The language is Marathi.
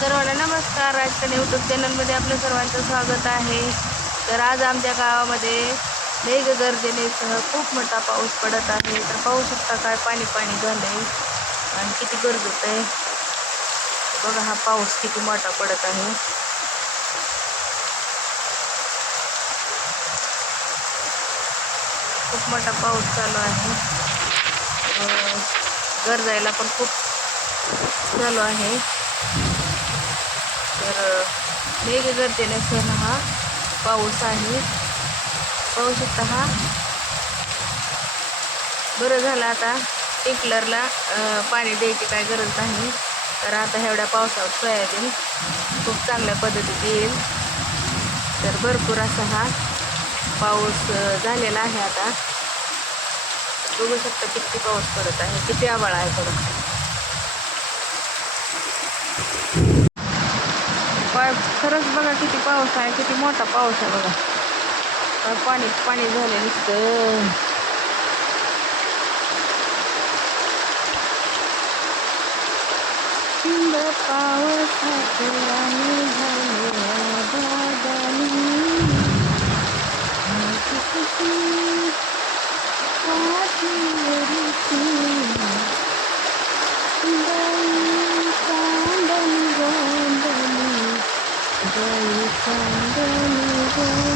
सर्वांना नमस्कार. राजकारणी यूट्यूब चॅनलमध्ये आपलं सर्वांचं स्वागत आहे. तर आज आमच्या गावामध्ये मेघगर्जनेसह खूप मोठा पाऊस पडत आहे. तर पाहू शकता काय पाणी पाणी झालं आहे आणि किती गरजत आहे बघा हा पाऊस किती मोठा पडत आहे. खूप मोठा पाऊस चालू आहे. गरजायला पण खूप चालू आहे. तर मेघगर्जने सण हा पाऊस आहे पाहू शकता हा. बरं झालं आता टिकलरला पाणी द्यायची काय गरज नाही. तर आता एवढ्या पावसात सोयाबीन खूप चांगल्या पद्धतीत येईल. तर भरपूर असा हा पाऊस झालेला आहे आता. बघू शकता किती पाऊस पडत आहे किती आबाळ आहे थोडं पाय खरंच बघा किती पाऊस आहे किती मोठा पाऊस आहे बघा काय पाणी पाणी झालं नुसतं थंड पावसात आम्ही 这一生的模样